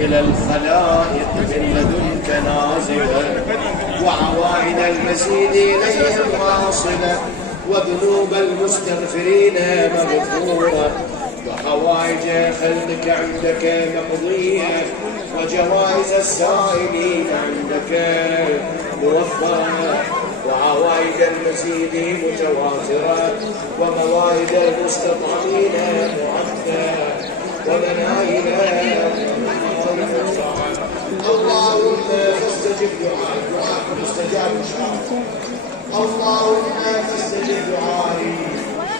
إلى الخلائق من لدنك نازلة، وعوائد المزيد إليهم واصلة، وذنوب المستغفرين مغفورة، وحوائج خلقك عندك مقضية، وجوائز السائلين عندك موفرة، وعوائد المزيد متواترة، وموائد المستطعمين مؤثرة، ومنائل اللهم فاستجب دعائي مستجاب شرعي، اللهم فاستجب دعائي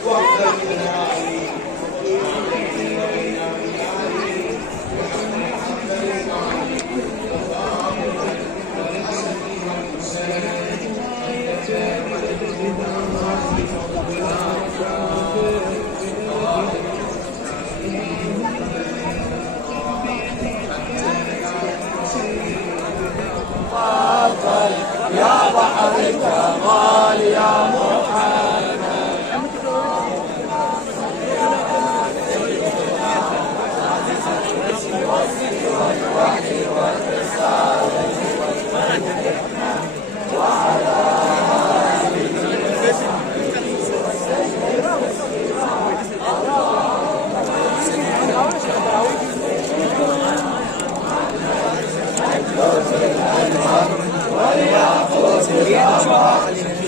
واغفر دعائي يا بحر الكمال يا محمد.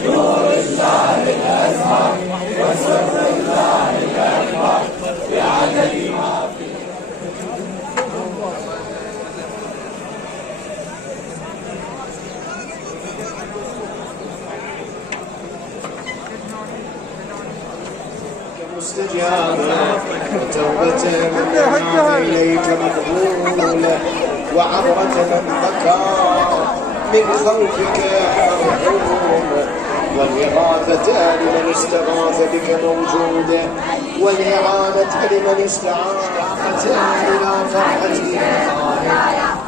نور الله الأزهر وسر الله الأكبر بعدد ما فيه. مستجابة وتوبة من نعم إليك مقبولة، وعبرة من بكى من خوفك مرحوم، والإغاثة لمن استغاث بك موجودة، والإعانة لمن استعانت إلى فرحة الله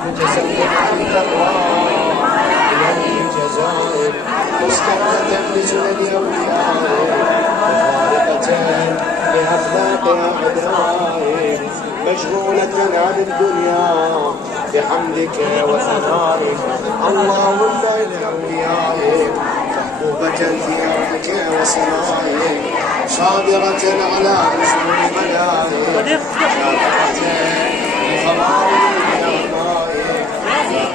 متسبب في الفقراء إلى الجزائر، مستمعة لسنن أوليائه، وخارقة لأخلاق أعدائه، مشغولة عن الدنيا بحمدك وثنائك، اللهم إن أوليائك محبوبة في أرضك وسمائك، صادرة على نزول الملائكة، شافعة لخمائل